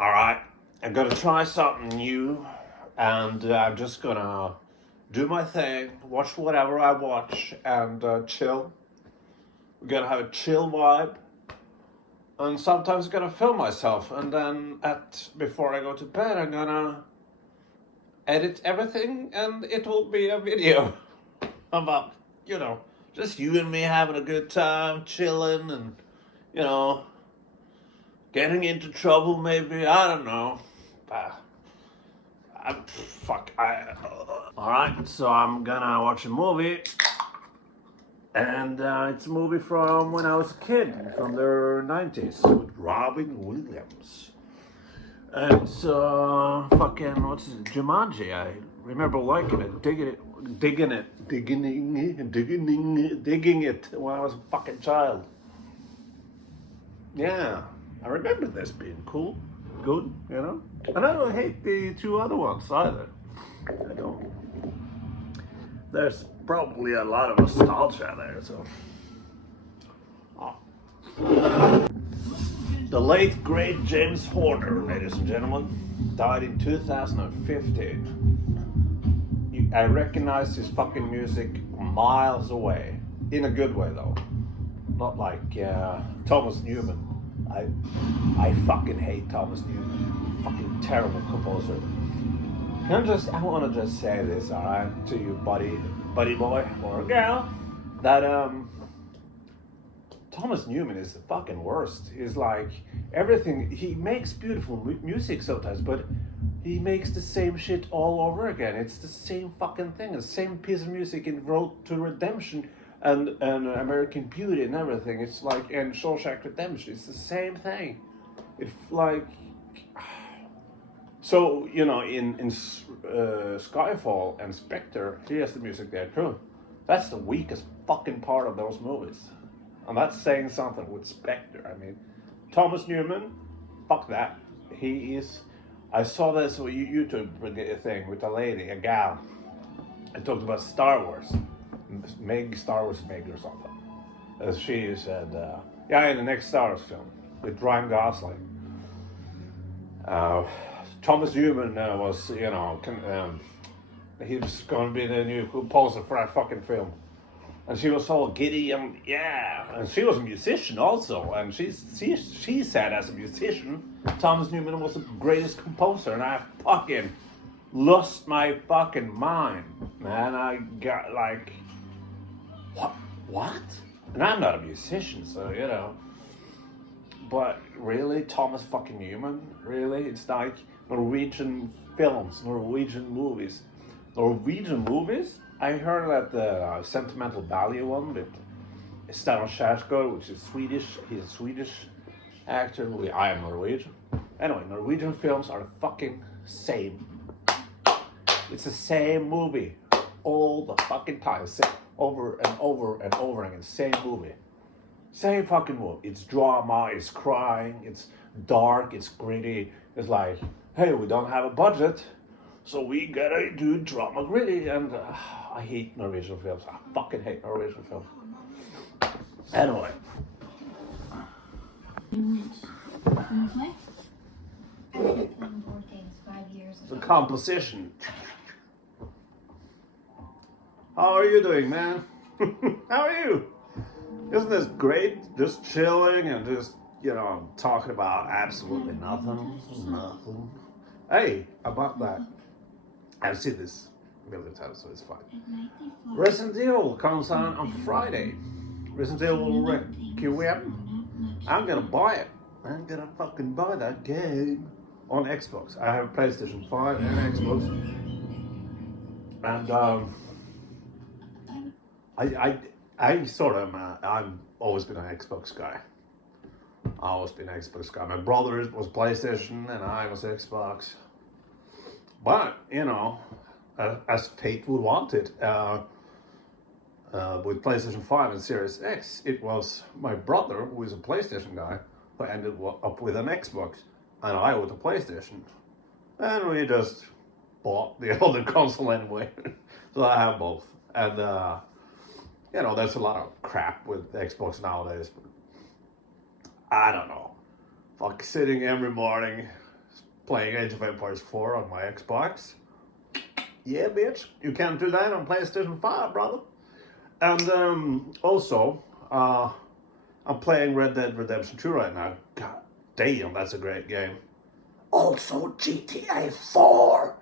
All right, I'm gonna try something new, and I'm just gonna do my thing, watch whatever I watch, and chill. We're gonna have a chill vibe, and sometimes I'm gonna film myself, and then at before I go to bed, I'm gonna edit everything, and it will be a video about just you and me having a good time, chilling, and you know getting into trouble. Maybe I don't know. Uh, fuck. All right, so I'm gonna watch a movie, and it's a movie from when I was a kid, from the '90s, with Robin Williams. And it's fucking what's it? Jumanji. I remember liking it, digging it when I was a fucking child. Yeah, I remember this being cool, good, And I don't hate the two other ones either. I don't. There's probably a lot of nostalgia there, so. Oh. The late great James Horner, ladies and gentlemen, died in 2015. I recognize his fucking music miles away, in a good way though. Not like Thomas Newman. I fucking hate Thomas Newman. Fucking terrible composer. I want to just say this, alright, to you, buddy boy or girl, that Thomas Newman is the fucking worst. He's like everything. He makes beautiful music sometimes, but he makes the same shit all over again. It's the same fucking thing, the same piece of music in Road to Redemption and American Beauty and everything. It's like, and Shawshank Redemption. It's the same thing. It's like. So, in Skyfall and Spectre, he has the music there too. That's the weakest fucking part of those movies. And that's saying something with Spectre. I mean, Thomas Newman, fuck that. He is. I saw this YouTube thing with a lady, a gal. I talked about Star Wars. Star Wars Meg or something. As she said, in the next Star Wars film with Ryan Gosling. Thomas Newman was, he was going to be the new composer for that fucking film. And she was all giddy and and she was a musician also. And she said as a musician, Thomas Newman was the greatest composer. And I fucking lost my fucking mind, man. I got like, what? And I'm not a musician, so, But really, Thomas fucking Newman? Really? It's like Norwegian films, Norwegian movies. I heard that the Sentimental Value one with Stellan Skarsgård, which is Swedish. He's a Swedish actor. I am Norwegian. Anyway, Norwegian films are the fucking same. It's the same movie all the fucking time. Over and over and over again. Same movie. Same fucking movie. It's drama, it's crying, it's dark, it's gritty. It's like, hey, we don't have a budget, so we gotta do drama gritty. And I hate Norwegian films. I fucking hate Norwegian films. Anyway. The composition. How are you doing, man? How are you? Isn't this great? Just chilling and just, talking about absolutely nothing. Nothing. Hey, about that. I've seen this a million times, so it's fine. Resident Evil comes out on Friday. Resident Evil Requiem. I'm gonna buy it. I'm gonna fucking buy that game on Xbox. I have a PlayStation 5 and Xbox. And I sort of, I've always been an Xbox guy. My brother was PlayStation and I was Xbox. But, as fate would want it, with PlayStation 5 and Series X, it was my brother, who is a PlayStation guy, who ended up with an Xbox. And I with a PlayStation. And we just bought the other console anyway. So I have both. And, there's a lot of crap with Xbox nowadays. But I don't know. Fuck, sitting every morning, playing Age of Empires 4 on my Xbox. Yeah, bitch. You can't do that on PlayStation 5, brother. And also, I'm playing Red Dead Redemption 2 right now. God damn, that's a great game. Also GTA 4.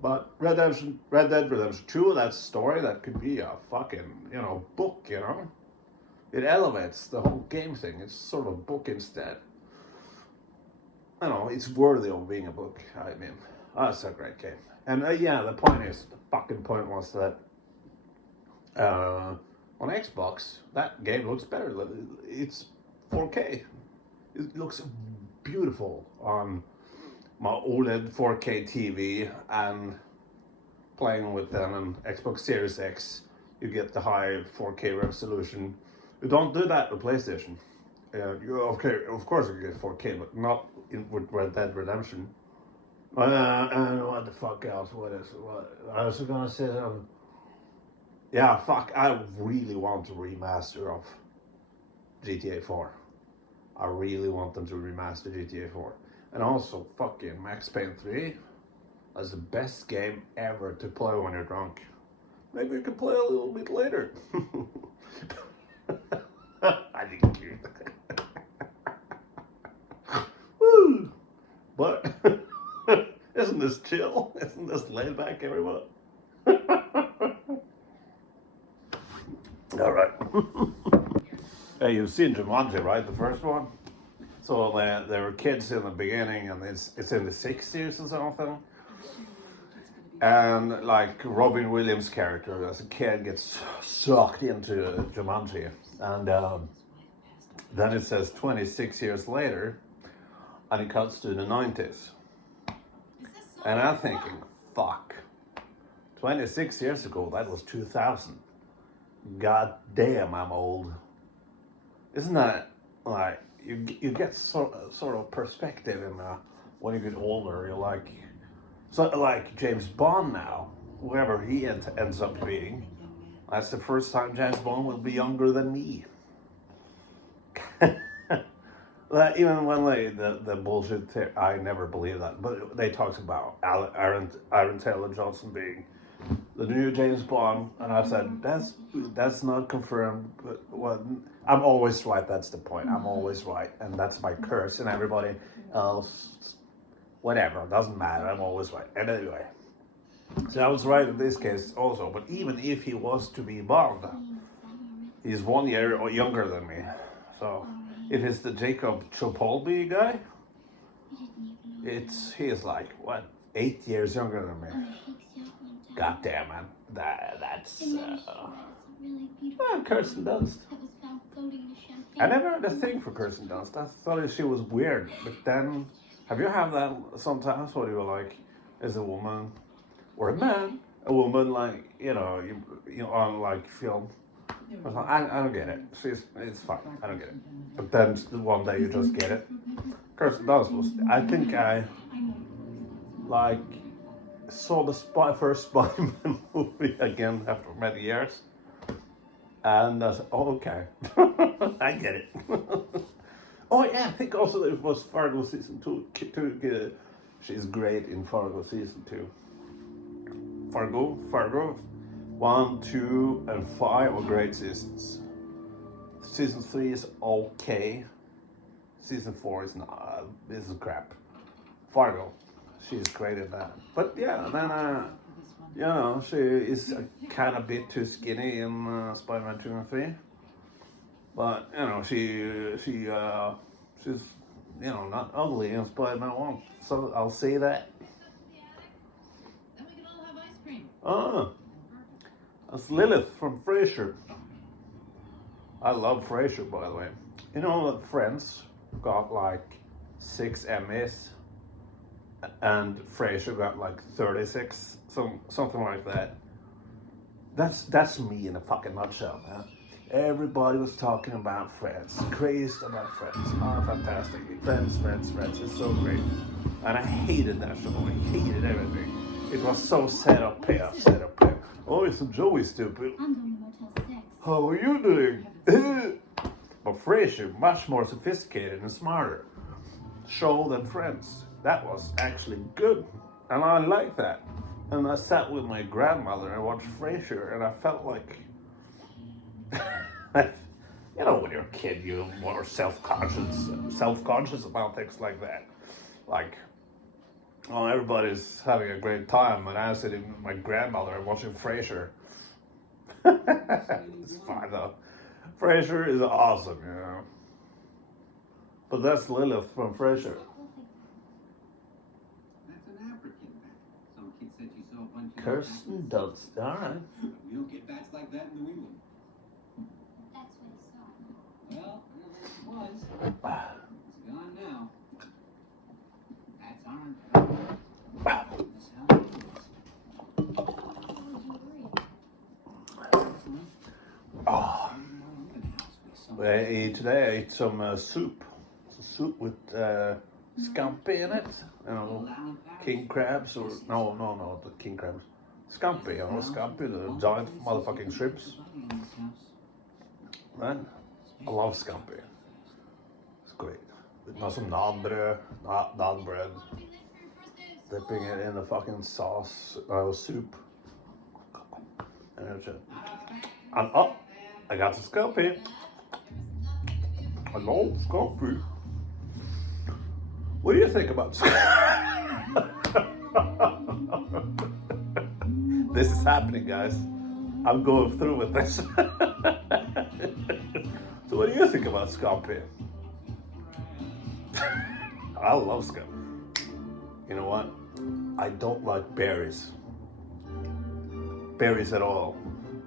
But Red Dead Redemption 2, that story, that could be a fucking, book, It elevates the whole game thing. It's sort of a book instead. It's worthy of being a book. I mean, that's a great game. And the fucking point was that on Xbox, that game looks better. It's 4K. It looks beautiful on my OLED 4K TV, and playing with them on Xbox Series X, you get the high 4K resolution. You don't do that with PlayStation. Of course you get 4K, but not with Red Dead Redemption. And what the fuck else? What I was gonna say? I really want a remaster of GTA 4. I really want them to remaster GTA 4. And also, fucking Max Payne 3. That's the best game ever to play when you're drunk. Maybe we can play a little bit later. I think you. Woo! But isn't this chill? Isn't this laid back, everyone? All right. Hey, you've seen Jumanji, right? The first one. So there were kids in the beginning, and it's in the 60s or something. And like Robin Williams' character as a kid gets sucked into Jumanji, and then it says 26 years later, and it cuts to the 90s. And I'm thinking, fuck, 26 years ago, that was 2000. God damn, I'm old. Isn't that like you get sort of perspective in when you get older? You're like, so like James Bond now, whoever he ends up being, that's the first time James Bond will be younger than me. Like, even when the bullshit, I never believe that, but they talked about Aaron Taylor Johnson being the new James Bond, and I said that's not confirmed. But I'm always right. That's the point. I'm always right, and that's my curse. And everybody else, whatever, doesn't matter. I'm always right. And anyway, so I was right in this case also. But even if he was to be Bond, he's 1 year younger than me. So if it's the Jacob Tripolby guy, he's like what 8 years younger than me. God damn, man. That's Kirsten Dunst. I never had a thing for Kirsten Dunst. I thought she was weird. But then, have you had that sometimes where you were like, as a woman or a man, a woman like you on like film? I don't get it. It's fine. I don't get it. But then one day you just get it. Kirsten Dunst was. I think I like. Saw the first Spider-Man movie again after many years, and I said, "Oh, okay, I get it." Oh yeah, I think also it was Fargo season 2. She's great in Fargo season 2. Fargo, 1, 2, and 5 were great seasons. Season 3 is okay. Season 4 is not. This is crap. Fargo. She's great at that. But yeah, then, she is kind of bit too skinny in Spider-Man 2 and 3. But, she's, not ugly in Spider-Man 1. So I'll say that. Then we can all have ice cream. Ah, that's Lilith from Frasier. I love Frasier, by the way. You know that Friends got like 6 Emmys? And Frasier got like 36, something like that. That's me in a fucking nutshell, man. Everybody was talking about Friends, crazed about Friends. Oh, fantastic! Friends, it's so great. And I hated that show. I hated everything. It was so set up, payoff. Oh, it's Joey, stupid. I'm going to Motel 6. How are you doing? But Frasier, much more sophisticated and smarter show than Friends. that was actually good, and I like that. And I sat with my grandmother and watched Frasier, and I felt like, you know, when you're a kid, you're more self-conscious about things like that. Like, oh, everybody's having a great time, and I'm sitting with my grandmother and watching Frasier. It's fine though. Frasier is awesome, you know. But that's Lilith from Frasier. That's an African bat. Some kid said you saw a bunch of Kirsten Dunst. All right. We don't get bats like that in New England. That's what he saw. Well, it was. It's gone now. Bats aren't. That's how it is. Oh. Today I ate some soup. Soup with scampi in it. You know, king crabs or no, the king crabs. Scampi, you know, scampi, the giant motherfucking shrimps. Man, I love scampi. It's great. With some naan bread. Dipping it in the fucking sauce, soup. And that's it. And oh, I got the scampi. I love scampi. What do you think about scampi? This is happening, guys. I'm going through with this. So what do you think about scampi? I love scampi. You know what? I don't like berries. Berries at all.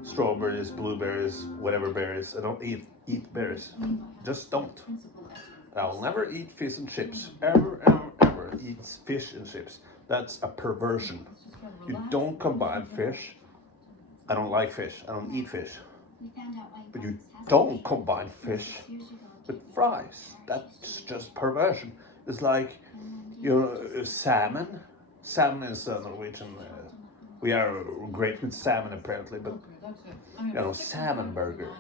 Strawberries, blueberries, whatever berries. I don't eat berries. Just don't. I'll never eat fish and chips. Ever eat fish and chips. That's a perversion. You don't combine fish. I don't like fish. I don't eat fish. But you don't combine fish with fries. That's just perversion. It's like, you know, salmon. Salmon is Norwegian. We are great with salmon apparently, but you know, salmon burger.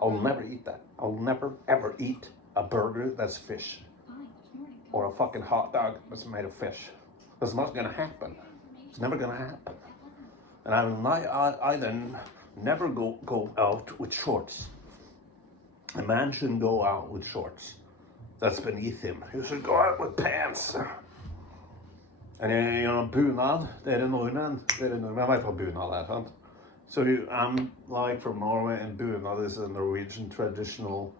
I'll never eat that. I'll never ever eat a burger that's fish. Or a fucking hot dog that's made of fish. That's not gonna happen. It's never gonna happen. And I will either never go out with shorts. A man shouldn't go out with shorts. That's beneath him. He should go out with pants. And you know, bunad, Dere nordmenn vet hva bunad er, sant? So I'm like from Norway, and bunad is a Norwegian traditional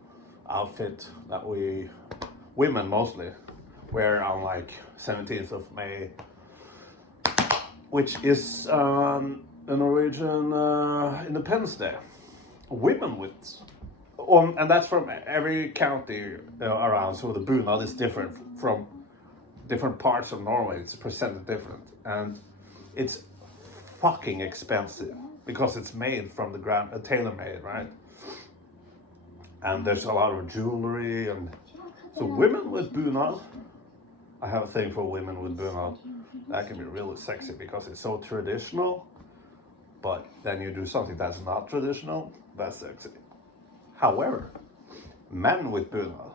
outfit that women mostly, wear on like 17th of May, which is the Norwegian Independence Day. Women with, and that's from every county around, so the bunad is different from different parts of Norway. It's presented different, and it's fucking expensive because it's made from the ground, tailor-made, right? And there's a lot of jewelry, and so women with bunad, I have a thing for women with bunad. That can be really sexy because it's so traditional, but then you do something that's not traditional, that's sexy. However, men with bunad,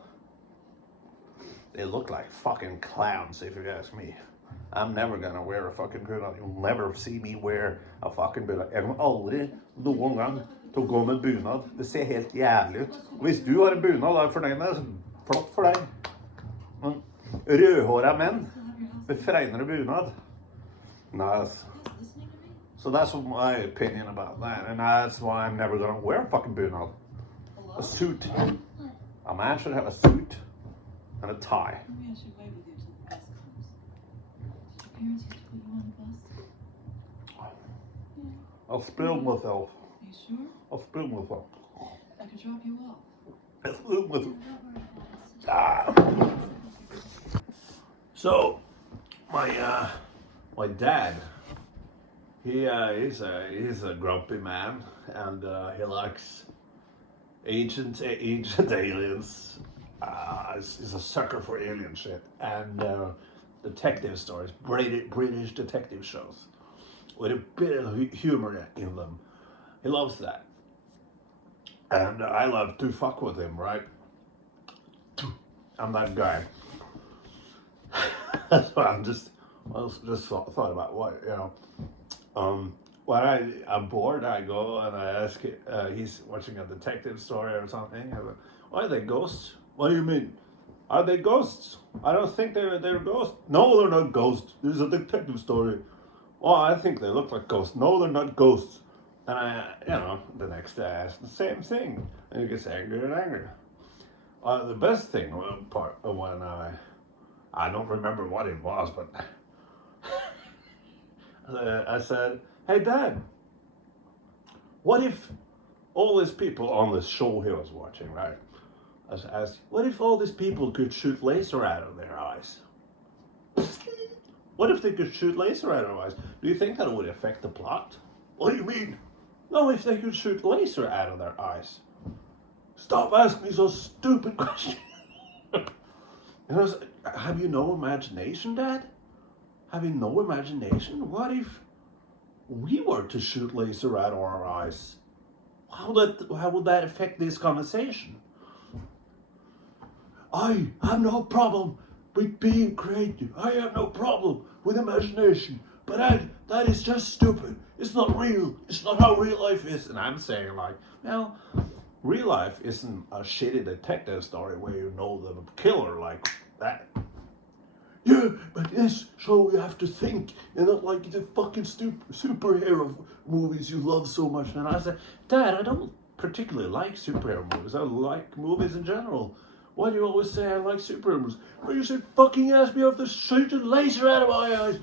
they look like fucking clowns, if you ask me. I'm never gonna wear a fucking bunad. You'll never see me wear a fucking bunad. Jeg kommer aldri noen gang til å gå med bunad. Det ser helt jævlig ut. Hvis du har en bunad og er fornøyd med det, så flott for deg. Men rødhåra menn med fregnere bunad, nice. So that's my opinion about that, and that's why I'm never gonna wear a fucking bunad. A suit. A man should have a suit and a tie. Maybe I should wait with you till the bus comes. Did your parents used to put you on the bus? Yeah. I'll spill myself. Are you sure? I'll spill myself. I could drop you off. I'll spill myself. Don't worry about it. So, my dad, he's a grumpy man, and he likes ancient aliens. He's a sucker for alien shit and detective stories, British detective shows with a bit of humor in them. He loves that, and I love to fuck with him, right? I'm that guy. That's what I just thought about what when I'm bored, I go and I ask. He's watching a detective story or something. I go, "Why are they ghosts? What do you mean? Are they ghosts? I don't think they're ghosts. No, they're not ghosts. There's a detective story. Oh, I think they look like ghosts. No, they're not ghosts." And the next day I ask the same thing, and he gets angrier and angrier. The best thing part of when I don't remember what it was, but I said, "Hey, Dad, what if all these people on this show he was watching, right? I asked, what if all these people could shoot laser out of their eyes? What if they could shoot laser out of their eyes? Do you think that would affect the plot? What do you mean? No, if they could shoot laser out of their eyes. Stop asking me so stupid questions." And I was like, have you no imagination, Dad? Have you no imagination? What if we were to shoot laser out of our eyes? How would that affect this conversation? I have no problem with being creative. I have no problem with imagination. But that is just stupid. It's not real. It's not how real life is. And I'm saying like, well, real life isn't a shitty detective story where you know the killer like that. Yeah, but this show you have to think, and not like the fucking superhero movies you love so much. And I said, Dad, I don't particularly like superhero movies. I like movies in general. Why do you always say I like superhero movies? Well, you said fucking ask me if they're shooting laser out of my eyes.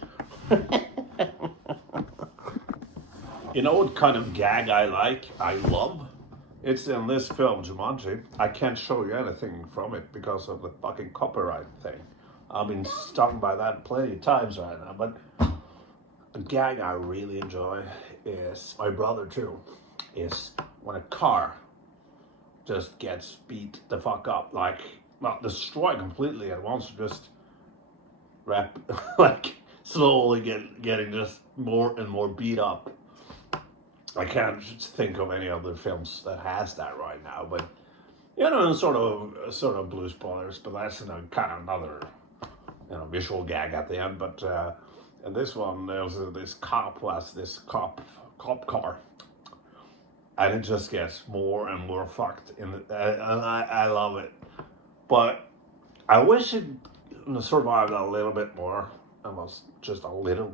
You know what kind of gag I love? It's in this film, Jumanji. I can't show you anything from it because of the fucking copyright thing. I've been stung by that plenty of times right now. But a gag I really enjoy is, my brother too, is when a car just gets beat the fuck up. Like, not destroyed completely at once, just like slowly getting just more and more beat up. I can't think of any other films that has that right now, but sort of Blues Brothers, but that's kind of another visual gag at the end. But in this one, there's this cop car, and it just gets more and more fucked. And I love it, but I wish it survived a little bit more and was just a little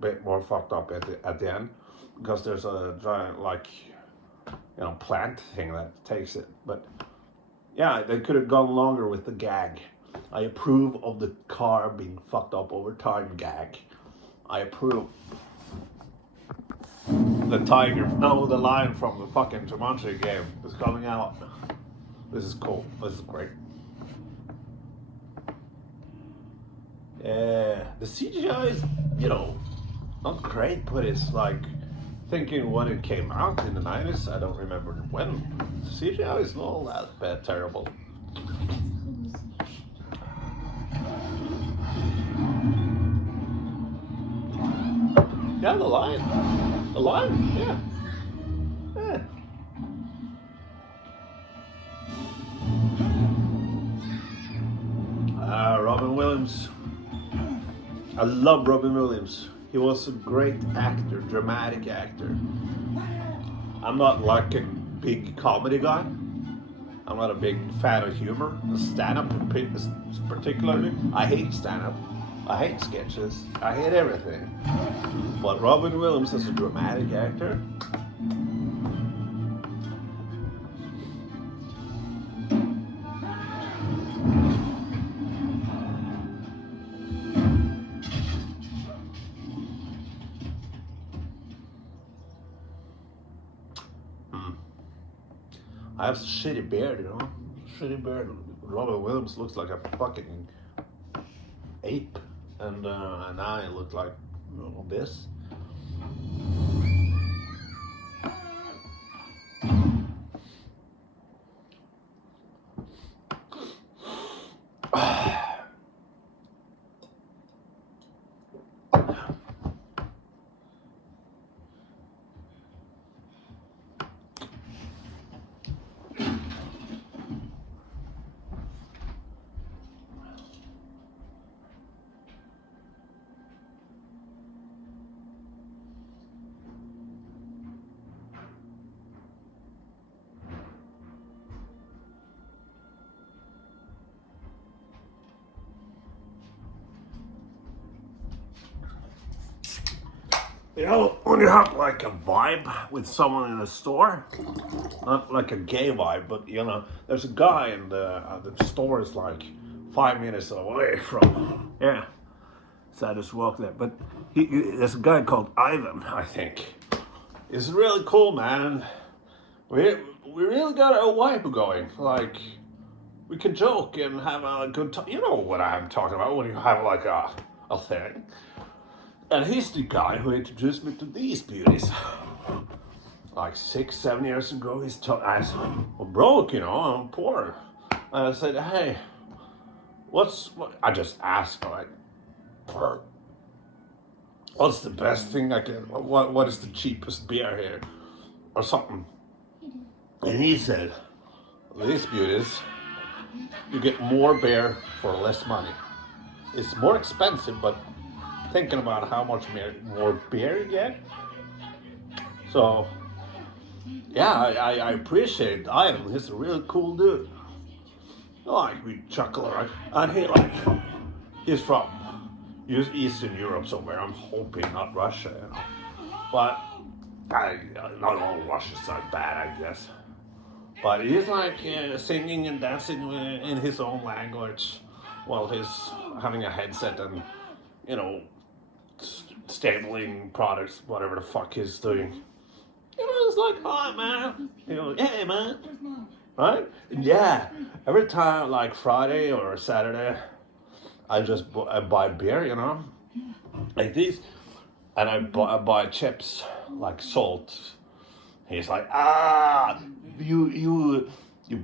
bit more fucked up at the end. Because there's a giant plant thing that takes it. But yeah, they could have gone longer with the gag. I approve of the car being fucked up over time gag. I approve. The the lion from the fucking Jumanji game is coming out. This is cool. This is great. Yeah, the CGI is, not great, but it's like, thinking when it came out in the 90s, I don't remember when. CGI is not all that bad, terrible. Yeah, the lion, yeah. Robin Williams. I love Robin Williams. He was a great actor, dramatic actor. I'm not like a big comedy guy. I'm not a big fan of humor. Stand-up particularly. I hate stand-up. I hate sketches. I hate everything. But Robin Williams is a dramatic actor. I have a shitty beard, Shitty beard. Robin Williams looks like a fucking ape. And I look like this. You know, when you have like a vibe with someone in a store, not like a gay vibe, but you know, there's a guy in the store is like 5 minutes away from, yeah. So I just walked there. But there's a guy called Ivan, I think. He's really cool, man. We really got a vibe going. Like, we can joke and have a good time. You know what I'm talking about when you have like a thing. And he's the guy who introduced me to these beauties. Like 6-7 years ago, I said, well, broke, you know, I'm poor. And I said, hey, I just asked, like, what's the best thing I can, what is the cheapest beer here? Or something. And he said, these beauties, you get more beer for less money. It's more expensive, but thinking about how much more beer you get. So, yeah, I appreciate Ivan. He's a really cool dude. Like, we chuckle, right? And he's from Eastern Europe somewhere. I'm hoping not Russia, you know. But, not all Russians are bad, I guess. But he's like singing and dancing in his own language while he's having a headset and, you know, stabling products, whatever the fuck he's doing. You know, it's like, hi man. You know, hey man. Right? And yeah, every time, like Friday or Saturday, I buy beer, you know, like these, and I buy chips, like salt. He's like, you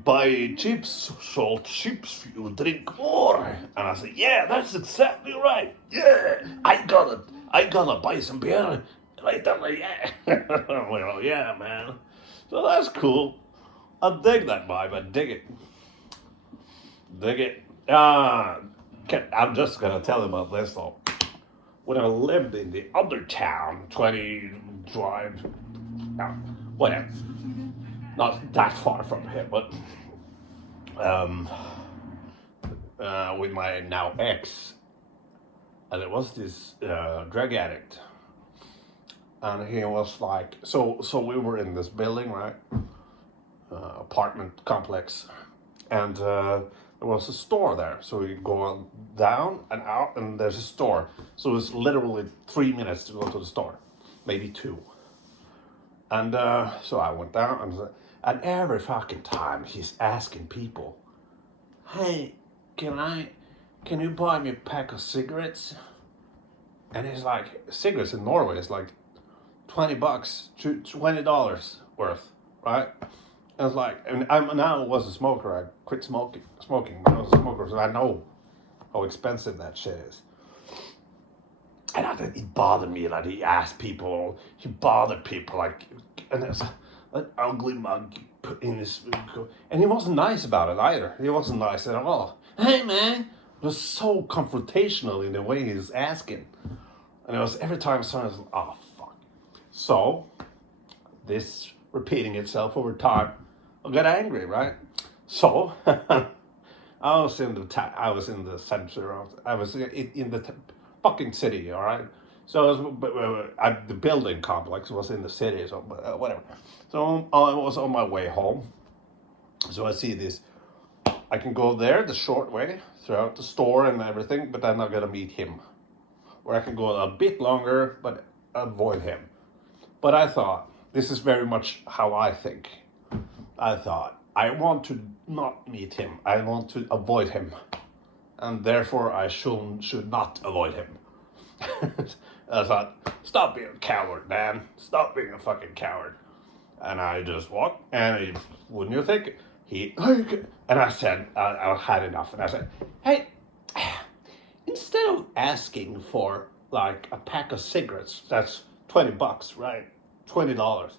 buy chips, salt chips, you drink more. And I say, yeah, that's exactly right. Yeah, I gotta buy some beer later. Yeah. Well, yeah, man. So that's cool. I dig that vibe. I dig it. Dig it. I'm just gonna tell you about this though. When I lived in the other town, 20 drive, whatever, not that far from here, but with my now ex, and it was this drug addict, and he was like, so we were in this building, right, apartment complex, and there was a store there, so we go down and out, and there's a store. So it's literally 3 minutes to go to the store, maybe 2. And so I went down, and every fucking time he's asking people, "Hey, can you buy me a pack of cigarettes?" And he's like, cigarettes in Norway is like $20, $20 worth, right? I was like, and I was a smoker. I quit smoking when I was a smoker, so I know how expensive that shit is. And it bothered me that he asked people, he bothered people, like, and there's an ugly mug put in his, and he wasn't nice about it either. He wasn't nice at all. Hey man, it was so confrontational in the way he was asking. And it was every time someone was like, oh fuck. So, this repeating itself over time, I got angry, right? So, I was in the center of, I was in the fucking city, all right? So the building complex was in the city, so whatever. So I was on my way home. So I see this, I can go there the short way, throughout the store and everything, but then I gotta meet him. Or I can go a bit longer, but avoid him. But I thought, this is very much how I think. I thought, I want to not meet him. I want to avoid him. And therefore I should not avoid him. I thought, stop being a coward, man. Stop being a fucking coward. And I just walked, and wouldn't you think, and I said, I had enough. And I said, hey, instead of asking for like a pack of cigarettes, that's $20, right? $20.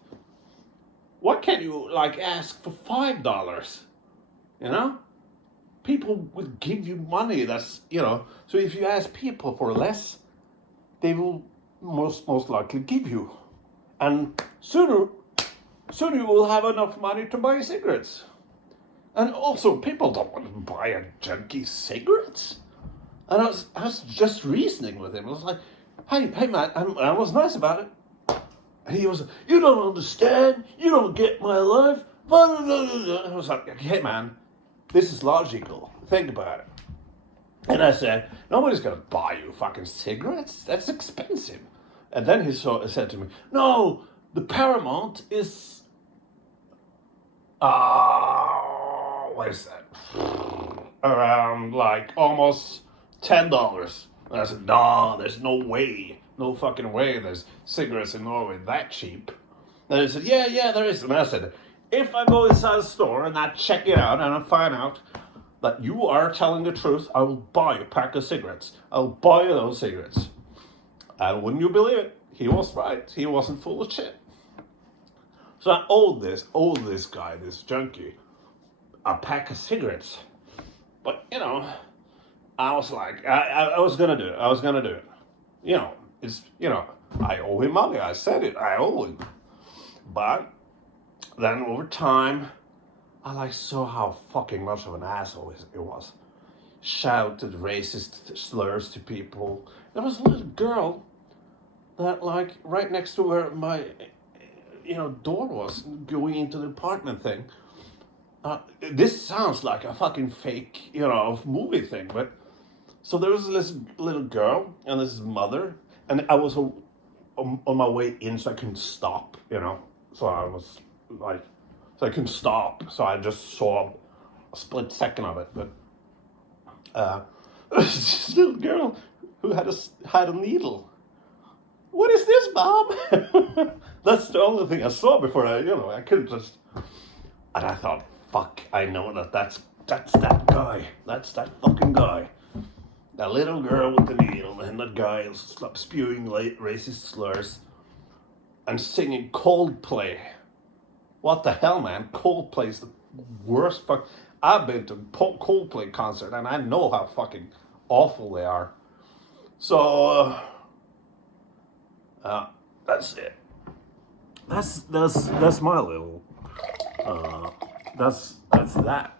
What can you like ask for $5? You know? People will give you money. That's, you know, so if you ask people for less, they will most likely give you. And sooner you will have enough money to buy cigarettes. And also, people don't want to buy a junkie cigarettes. And I was just reasoning with him. I was like, hey man, I was nice about it. And he was, you don't understand. You don't get my life. I was like, hey man, this is logical. Think about it. And I said, nobody's gonna buy you fucking cigarettes. That's expensive. And then he said to me, no, the Paramount is, what is that? Around like almost $10. And I said, no, there's no way. No fucking way there's cigarettes in Norway that cheap. And he said, yeah, there is. And I said, if I go inside the store and I check it out and I find out that you are telling the truth, I will buy a pack of cigarettes. I'll buy you those cigarettes. And wouldn't you believe it? He was right. He wasn't full of shit. So I owed this guy, this junkie, a pack of cigarettes. But, you know, I was like, I was gonna do it. I was gonna do it. You know, I owe him money. I said it. I owe him. But then over time, I saw how fucking much of an asshole it was. Shouted racist slurs to people. There was a little girl that right next to where my, door was going into the apartment thing. This sounds like a fucking fake, movie thing, but so there was this little girl and this mother, and I was on my way in, so I couldn't stop, So I was so I couldn't stop, so I just saw a split second of it. But this little girl who had a needle. What is this, Mom? That's the only thing I saw before I couldn't just. And I thought, fuck, I know that's that guy. That's that fucking guy. That little girl with the needle and that guy spewing racist slurs and singing Coldplay. What the hell, man? Coldplay's the worst fuck. I've been to Coldplay concert and I know how fucking awful they are. So that's it. That's my little. That's that.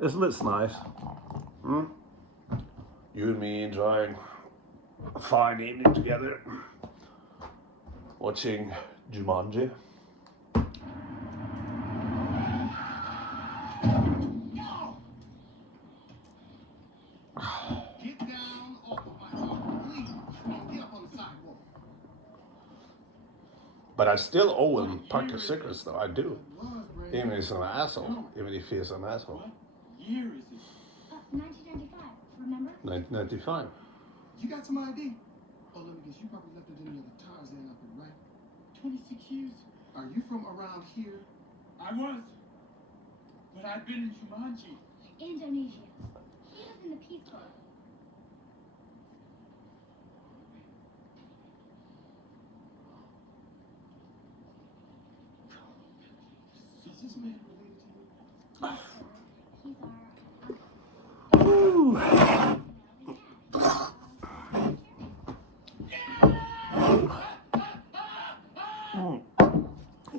Isn't it nice? You and me enjoying a fine evening together, watching Jumanji. Get down off of my dog, please. Don't get up on the sidewalk. But I still owe him a pack of cigarettes, though. I do. Even if he's an asshole. Even if he's an asshole. What year is it? 1995, remember? 1995. You got some ID? Oh, let me guess. You probably left it in the other Tarzan outfit, right? 26 years. Are you from around here? I was. But I've been in Jumanji. Indonesia. He was in the Peace Corps. Is this man related to you? He's our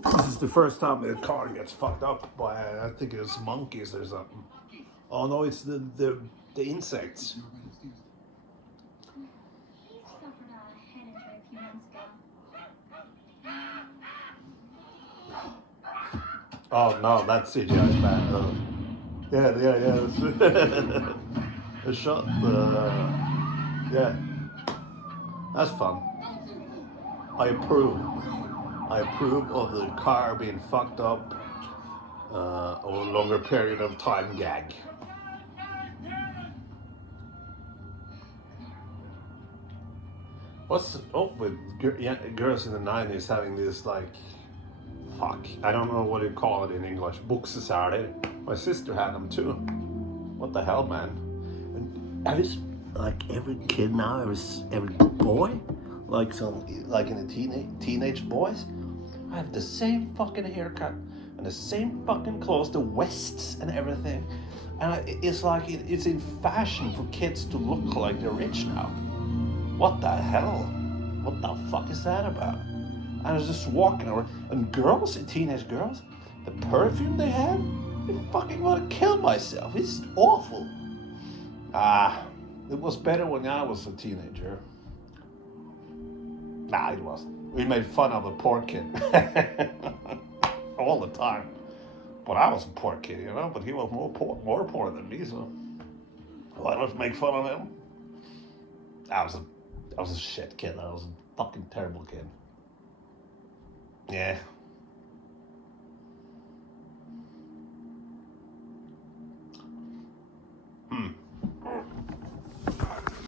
This is the first time the car gets fucked up by, I think it's monkeys or something. Oh no, it's the insects. You're right upstairs. He suffered a head injury a few months ago. Oh no, that CGI is bad. Yeah. The shot. Yeah, that's fun. I approve. I approve of the car being fucked up over a longer period of time gag. What's with girls in the 90s having this fuck, I don't know what you call it in English, buksesarder. My sister had them too. What the hell, man? And every kid now, every boy, in the teenage boys, have the same fucking haircut and the same fucking clothes, the vests and everything. And it's it's in fashion for kids to look like they're rich now. What the hell? What the fuck is that about? And I was just walking around, and girls, teenage girls, the perfume they have, I fucking want to kill myself. It's awful. It was better when I was a teenager. Nah, it wasn't. We made fun of the poor kid all the time. But I was a poor kid, you know. But he was more poor than me, so why not make fun of him? I was a shit kid. I was a fucking terrible kid. Yeah.